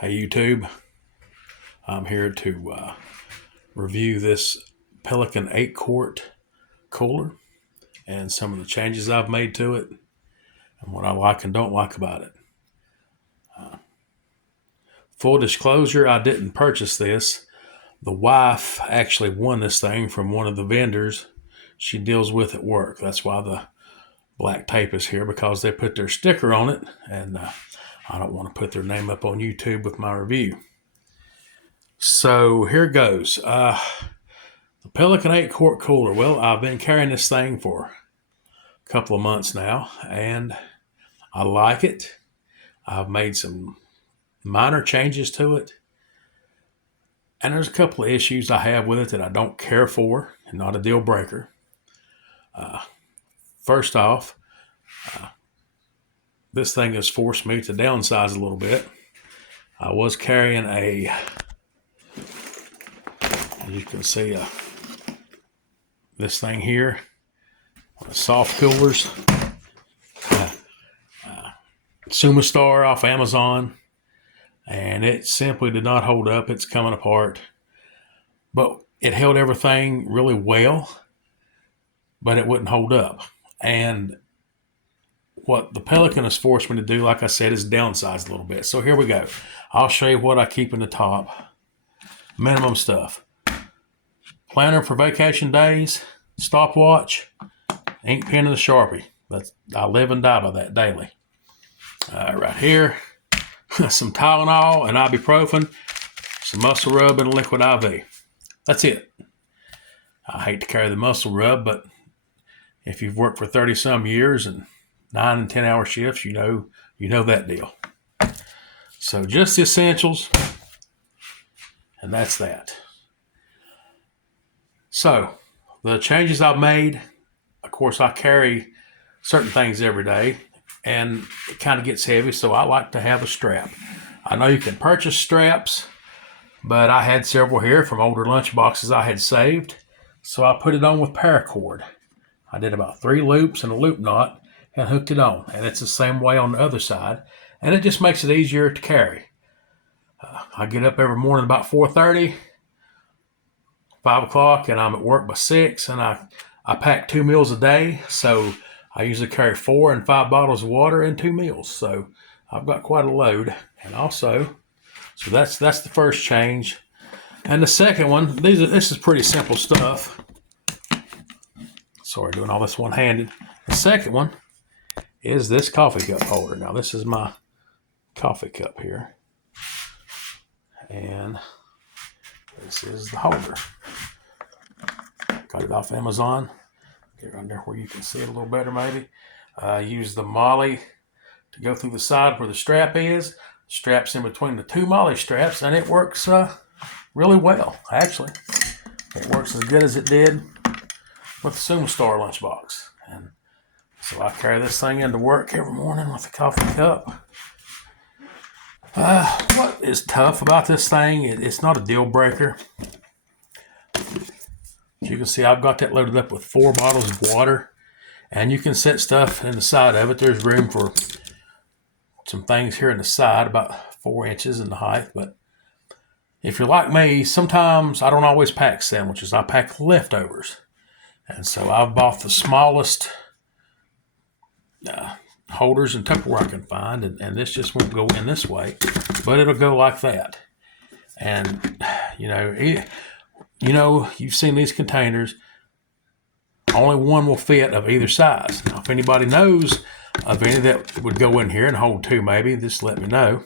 Hey YouTube, I'm here to review this Pelican 8-quart cooler and some of the changes I've made to it and what I like and don't like about it. Full disclosure, I didn't purchase this. The wife actually won this thing from one of the vendors she deals with at work. That's why the black tape is here, because they put their sticker on it, and I don't want to put their name up on YouTube with my review. So here goes. The Pelican 8-quart cooler. Well, I've been carrying this thing for a couple of months now, and I like it. I've made some minor changes to it, and there's a couple of issues I have with it that I don't care for, and not a deal breaker. First off, this thing has forced me to downsize a little bit. I was carrying as you can see, this thing here, soft coolers, Sumastar off Amazon, and it simply did not hold up. It's coming apart, but it held everything really well, but it wouldn't hold up. And what the Pelican has forced me to do, like I said, is downsize a little bit. So here we go. I'll show you what I keep in the top. Minimum stuff. Planner for vacation days, stopwatch, ink pen, and a Sharpie. I live and die by that daily. Right here, some Tylenol and ibuprofen, some muscle rub, and a liquid IV. That's it. I hate to carry the muscle rub, but if you've worked for 30-some years and 9 and 10-hour shifts, you know that deal. So just the essentials, and that's that. So the changes I've made, of course, I carry certain things every day, and it kind of gets heavy, so I like to have a strap. I know you can purchase straps, but I had several here from older lunch boxes I had saved, so I put it on with paracord. I did about 3 loops and a loop knot and hooked it on, and it's the same way on the other side, and it just makes it easier to carry. I get up every morning about 4:30, 5 o'clock, and I'm at work by 6, and I pack 2 meals a day, so I usually carry 4 and 5 bottles of water and 2 meals, so I've got quite a load. And also, so that's the first change. And the second one, this is pretty simple stuff. Sorry, doing all this one-handed. The second one is this coffee cup holder. Now, this is my coffee cup here, and this is the holder. Got it off Amazon. Get right there where you can see it a little better, maybe. Use the MOLLE to go through the side where the strap is. The strap's in between the 2 MOLLE straps, and it works really well, actually. It works as good as it did with the Sumastar lunchbox. And so I carry this thing into work every morning with a coffee cup. What is tough about this thing, it's not a deal breaker. As you can see, I've got that loaded up with 4 bottles of water, and you can set stuff in the side of it. There's room for some things here in the side, about 4 inches in the height. But if you're like me, sometimes I don't always pack sandwiches. I pack leftovers. And so I've bought the smallest holders and Tupperware I can find, and this just won't go in this way, but it'll go like that. And you've seen these containers. Only one will fit of either size. Now, if anybody knows of any that would go in here and hold 2, maybe just let me know.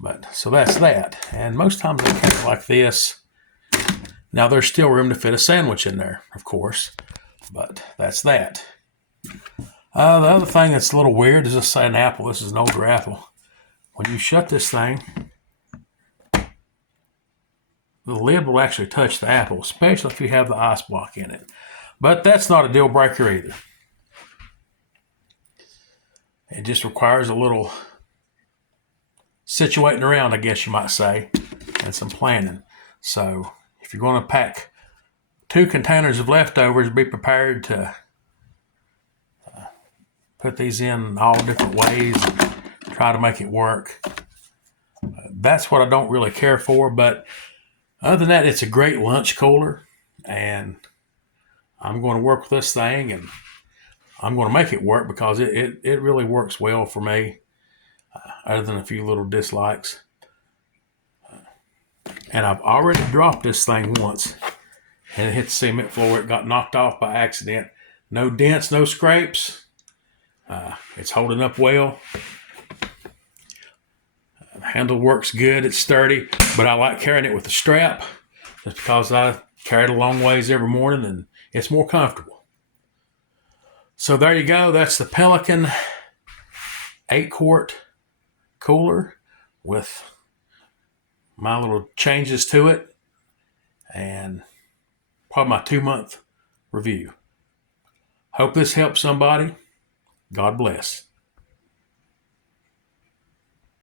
But so that's that. And most times they carry like this. Now, there's still room to fit a sandwich in there, of course, but that's that. The other thing that's a little weird is, just say an apple. This is an older apple. When you shut this thing, the lid will actually touch the apple, especially if you have the ice block in it. But that's not a deal breaker either. It just requires a little situating around, I guess you might say, and some planning. So if you're going to pack 2 containers of leftovers, be prepared to put these in all different ways and try to make it work. That's what I don't really care for. But other than that, it's a great lunch cooler, and I'm going to work with this thing, and I'm going to make it work because it really works well for me, other than a few little dislikes. And I've already dropped this thing once, and it hit the cement floor. It got knocked off by accident. No dents, no scrapes. It's holding up well. The handle works good. It's sturdy, but I like carrying it with a strap just because I carry it a long ways every morning, and it's more comfortable. So there you go. That's the Pelican 8-quart cooler with my little changes to it, and probably my 2-month review. Hope this helps somebody. God bless.